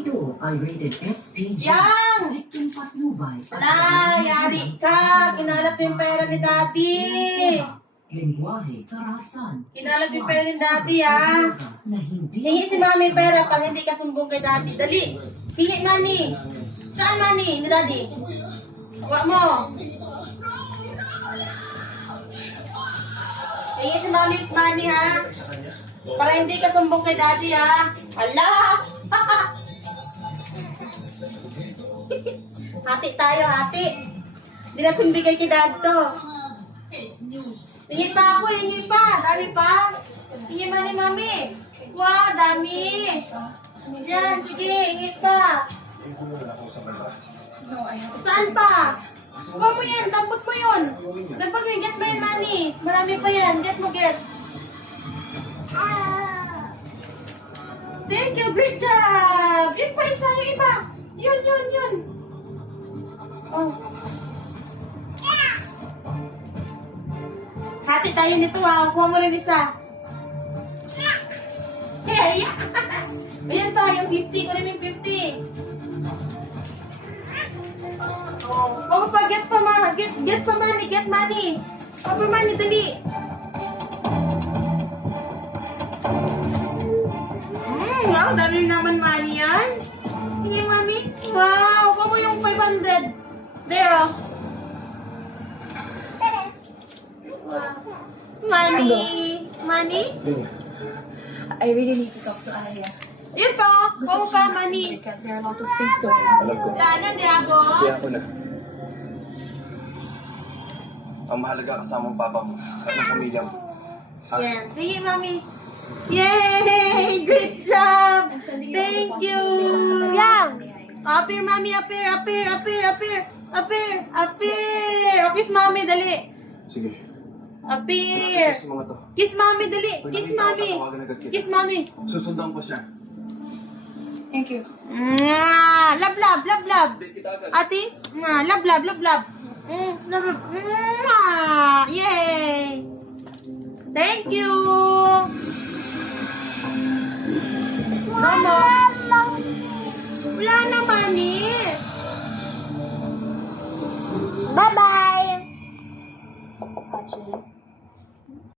Ito ay rated SPG. Yang! Strictong patnubay. Wala, yari ka! Kinalat mo yung pera ni Daddy! Lingwahe, karahasan. Kinalat mo yung pera ni Daddy, ah! Na hindi. Hingi si Mami pera pag hindi ka sumbong kay Daddy. Dali! Hingi money! Saan money ni Daddy? Huwag mo! Hingi si Mami money, ha? Para hindi ka sumbong kay Daddy, ha? Hala! Hati tayo, hati. Hindi na kong bigay kay Dad to. Hingi pa ako, hingi pa. Dami pa. Hingi money, Mami. Wow, dami. Yan, sige, hingi pa. Saan pa? Kuha mo yan, dampot mo yun. Dampot mo yun, get mo yun, Manny. Marami pa yan, get mo, get. Thank you, great job. Yun pa, isa, yung iba. Yun. Oh. Hati tayo nito, ha. Kuha mo rin isa. Hey! Ayan pa, yung 50. Kunin mo yung 50. Oh, pa, get pa, ma. Get pa, money. Get money. Papa, money, dali. Wow, dami naman money yan. Sige, mami. Wow, kuha mo yung 500. There, oh. Wow. Money. Money? I really need to talk to Aya. Yun po. Kuha mo pa, money. There are a lot of things going on. Alam ko. Wala na, Diabo. Kaya ako na. Ang mahalaga kasama ang papa mo at ang pamilya mo. Yan. Sige, mami. Yay! Great job! Thank you! Yang! Appear, mami. Appear. Kiss mami, dali. Sige. Appear. Kiss mga to. Kiss mami, dali. Pag Kiss nakita ko, mami. tatawagan agad kita. Kiss mami. Susundan ko siya. Thank you. Love. Update kita agad. Ate, love. Love. Yay! Thank you! Mama! Wala naman eh! Bye-bye!